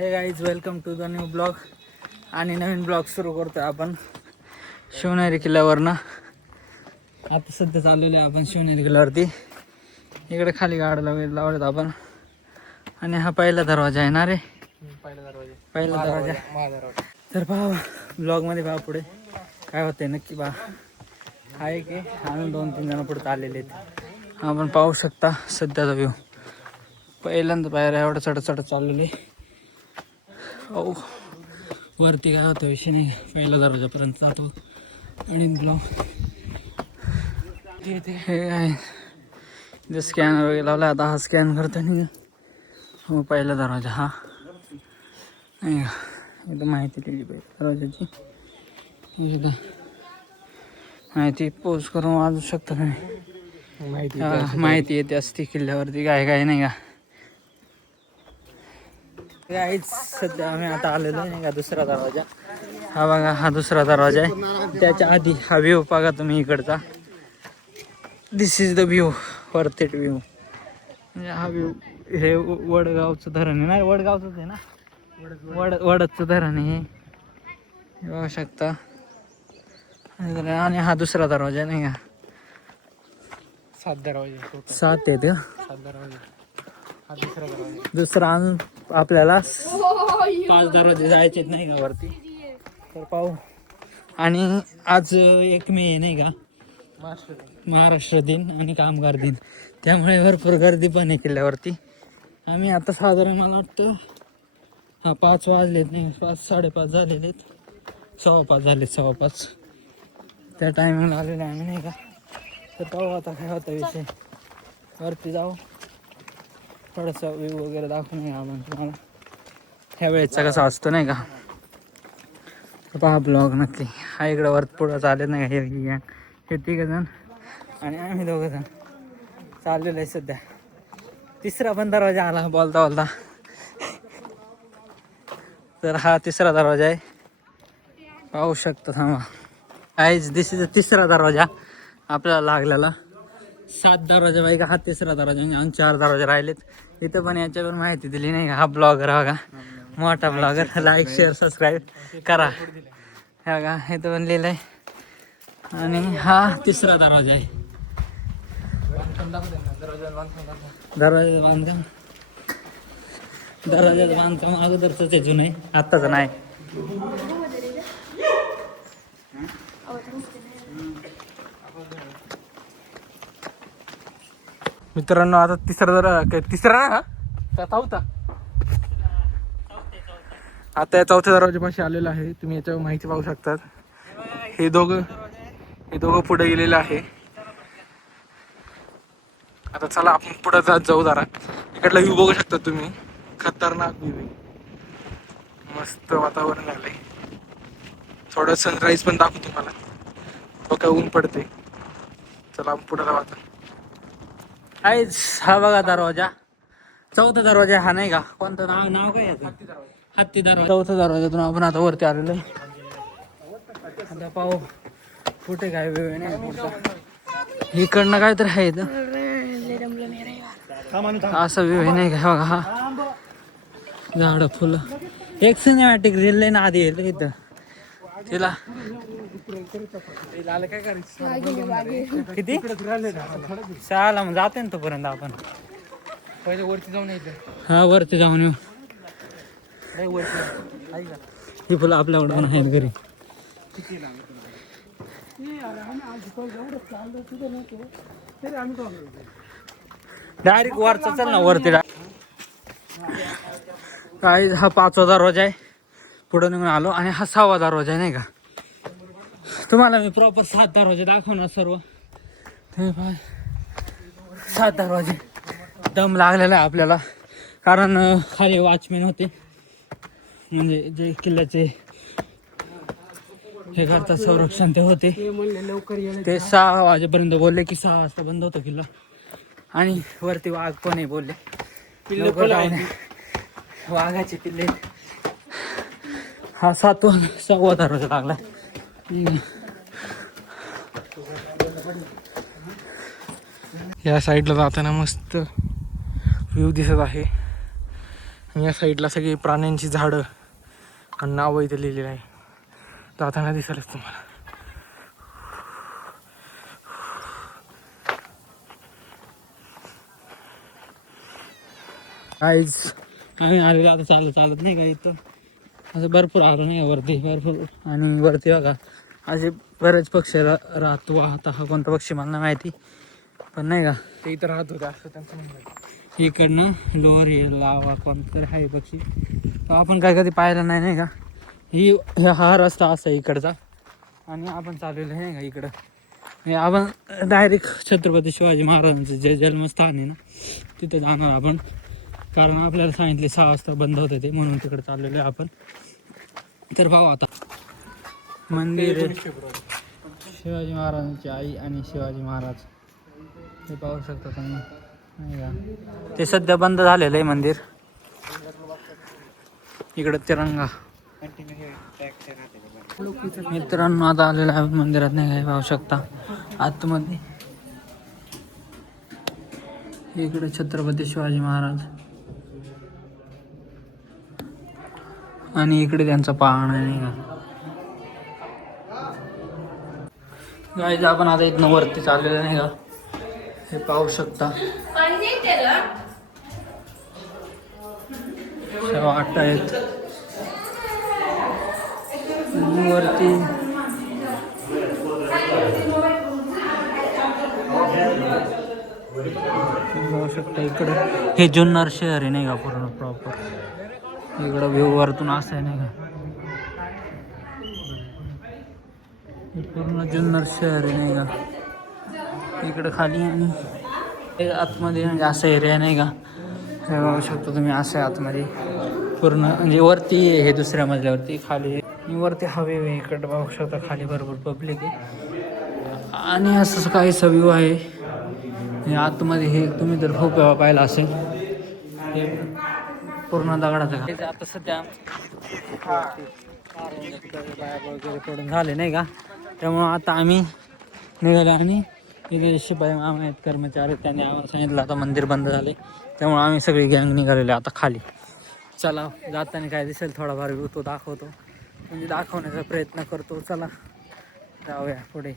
हे guys, welcome to the new blog. आणि नवीन ब्लॉग सुरू करतोय आपण शिवनेरी किल्ल्यावरनं. आता सध्या चाललेलो आहे आपण शिवनेरी किल्ल्यावरती. इकडे खाली गाड्या वगैरे लावलेत आपण. आणि हा पहिला दरवाजा आहे ना रे, पहिला दरवाजा. तर पहा ब्लॉगमध्ये पहा पुढे काय होतंय नक्की पहा. आहे की अजून 2-3 जण पुढे चाललेले आहेत. आपण पाहू शकता सध्याचा व्ह्यू. पहिल्यांदा पायऱ्या एवढं चढत चाललेले. ओ वरती काय होतं विषय नाही, पहिल्या दरवाजापर्यंत जातो. आणि ब्लॉग हे आहे जे स्कॅनर वगैरे लावला. आता हा स्कॅन करतो आणि हो पहिला दरवाजा हा नाही का. एकदम माहिती दिली पहिल्या दरवाजाची. एकदा माहिती पोस्ट करून वाजू शकतो का नाही. माहिती येते असते किल्ल्यावरती काय काय नाही का. काहीच सध्या आम्ही आता आलेलो नाही का दुसरा दरवाजा. हा बघा, हा दुसरा दरवाजा आहे. त्याच्या आधी हा व्ह्यू बघा तुम्ही इकडचा. This is the view, worth it view. म्हणजे हा व्ह्यू हे वडगावचं धरण आहे ना, वडगावचंच आहे ना, वडचं धरण आहे हे बघू शकता. आणि हा दुसरा दरवाजा नाही का. 7 दरवाजे 7 आहेत का. 7 दरवाजे. हा दुसरा दरवाजा. दुसरा अजून आपल्याला 5 दरवाजे जायचे नाही का वरती. तर पाहू. आणि आज 1 मे नाही का, महाराष्ट्र दिन आणि कामगार दिन. त्यामुळे भरपूर गर्दी पण आहे किल्ल्यावरती. आम्ही आता साधारण मला वाटतं 5 वाजलेत नाही, 5-5:30 झालेले आहेत. 5:15 झालेत, 5:15 त्या टायमिंगला आलेलो आम्ही नाही का. तर पाहू आता काय होता विषय. वरती जाऊ, थोडंसं व्ह्यू वगैरे दाखवून नाही आपण तुम्हाला ह्या वेळेचा कसा असतो नाही का. तर पहा ब्लॉग नक्की. हा इकडं वर पुढं चालत नाही का. हे 3 जण आणि आम्ही 2 जण चाललेलो आहे सध्या. तिसरा पण दरवाजा आला बोलता बोलता. तर हा तिसरा दरवाजा आहे, पाहू शकता. थांबा आईज, दिस इज तिसरा दरवाजा आपल्याला लागलेला. 7 दरवाजा बाई का. हा तिसरा दरवाजा आणि 4 दरवाजे राहिलेत. इथं पण याच्यावर माहिती दिली नाही का. हा ब्लॉगर बघा, मोठा ब्लॉगर. लाईक शेअर सबस्क्राईब करा. हे बघा इथं पण लिहिलं आहे. आणि हा तिसरा दरवाजा आहे. दरवाजाचं बांधकाम अगोदरच आहे, जुनं आहे, आत्ताचं नाही. मित्रांनो आता तिसरा ना का चौथा. आता या 4थ्या दरवाजापाशी आलेला आहे. तुम्ही याच्यावर माहिती पाहू शकतात. हे दोघं पुढे गेलेले आहे. आता चला आपण पुढे जाऊ जरा. इकडला व्ह्यू बघू शकता तुम्ही, खतरनाक व्ह्यू आहे. मस्त वातावरण झालंय. थोडं सनराईज पण दाखवतो तुम्हाला. बघा ऊन पडते. चला आपण पुढे जाऊ आता. आईज हा बघा दरवाजा, 4था दरवाजा हा नाही का. कोणतं नाव काय याचं, हत्ती दरवाजा. 4थ्या दरवाजातून आपण आता वरती आलेलो आहे. आता पाहू कुठे काय वेळ नाही पुढचा. इकडनं काय तर आहे असं व्ह्यू नाही का. बघा हा झाड फुलं. एक सिनेमॅटिक रील ना आधी येईल इथं तिला. किती 6ला मग जाते ना तोपर्यंत आपण. पहिले वरती जाऊन यायचं. हा वरती जाऊन येऊ. ही फुलं आपल्याकडे पण आहेत घरी. डायरेक्ट वरचा चल ना वरती. काय हा 5वा दरवाजा आहे, पुढे निघून आलो. आणि हा 6वा दरवाजा आहे नाही का. तुम्हाला मी प्रॉपर 7 दरवाजे दाखवणार सर्व. ते 7 दरवाजे. दम लागलेला आहे आपल्याला, कारण खाली वॉचमॅन होते, म्हणजे जे किल्ल्याचे हे करतात संरक्षण ते होते. ते 6 वाजेपर्यंत बोलले की 6 वाजता बंद होतं किल्ला. आणि वरती वाघ पण आहे बोलले. वाघाचे पिल्ले. हा 6वा दरवाजा लागला. या साईडला जाताना मस्त व्ह्यू दिसत आहे. आणि या साईडला सगळी प्राण्यांची झाडं आणि नावं इथे लिहिलेलं आहे. जाताना दिसेलच तुम्हाला. काहीच आम्ही आलेलो आता चालत नाही का इथं असं भरपूर आलो नाही वरती भरपूर. आणि वरती बघा असे बरेच पक्षी राहतो. आता हा कोणता पक्षी मला नाही माहिती पण नाही का ते इथं राहत होते असं त्यांचं म्हणणं आहे. इकडनं लोअर हे लावा कोणतं तरी आहे पक्षी तो आपण काय कधी पाहिलं नाही का. हा रस्ता असा आहे इकडचा आणि आपण चाललेलो आहे का इकडं. हे आपण डायरेक्ट छत्रपती शिवाजी महाराजांचं जे जन्मस्थान आहे ना तिथं जाणार आपण. कारण आपल्याला सांगितले 6 वाजता बंद होते ते म्हणून तिकडे चाललेलो आहे आपण. तर पाहू आता मंदिर आहे. शिवाजी महाराजांची आई आणि शिवाजी महाराज हे पाहू शकता तुम्ही नाही का. ते सध्या बंद झालेलं आहे मंदिर. इकडं तिरंगा. मित्रांनो आता आलेलं आहे मंदिरात नाही काय पाहू शकता आतमध्ये. इकडे छत्रपती शिवाजी महाराज आणि इकडे त्यांचा पाळणा नाही का. गाईज आपण आता इथनं वरती चाललेलं नाही का हे पाहू शकता. 8 आहेत वरती. पाहू शकता इकडं हे जुन्नर शहर आहे नाही का पूर्ण प्रॉपर. इकडं व्ह्यू वरतून असं आहे नाही का. हे पूर्ण जुन्नर शहर आहे नाही का. इकडं खाली आणि हे आतमध्ये म्हणजे असं एरिया नाही का. हे बघू शकता तुम्ही असं आहे आतमध्ये पूर्ण म्हणजे वरती हे दुसऱ्या मजल्यावरती खाली वरती हवे इकडं बघू शकता. खाली भरपूर पब्लिक आहे आणि असं काही व्ह्यू आहे. हे आतमध्ये हे तुम्ही तर खूप वेळा पाहिलं असेल. हे पूर्ण दगडाचं आता सध्या वगैरे पडून झाले नाही का. त्यामुळं आता आम्ही निघालो आणि इथे शिपाई मामा आहेत कर्मचारी त्यांनी आम्हाला सांगितलं आता मंदिर बंद झाले. त्यामुळं आम्ही सगळी गँग निघालेलो आता खाली. चला जाताना काय दिसेल थोडाफार व्ह्यू तो दाखवतो म्हणजे दाखवण्याचा प्रयत्न करतो. चला जाऊया पुढे.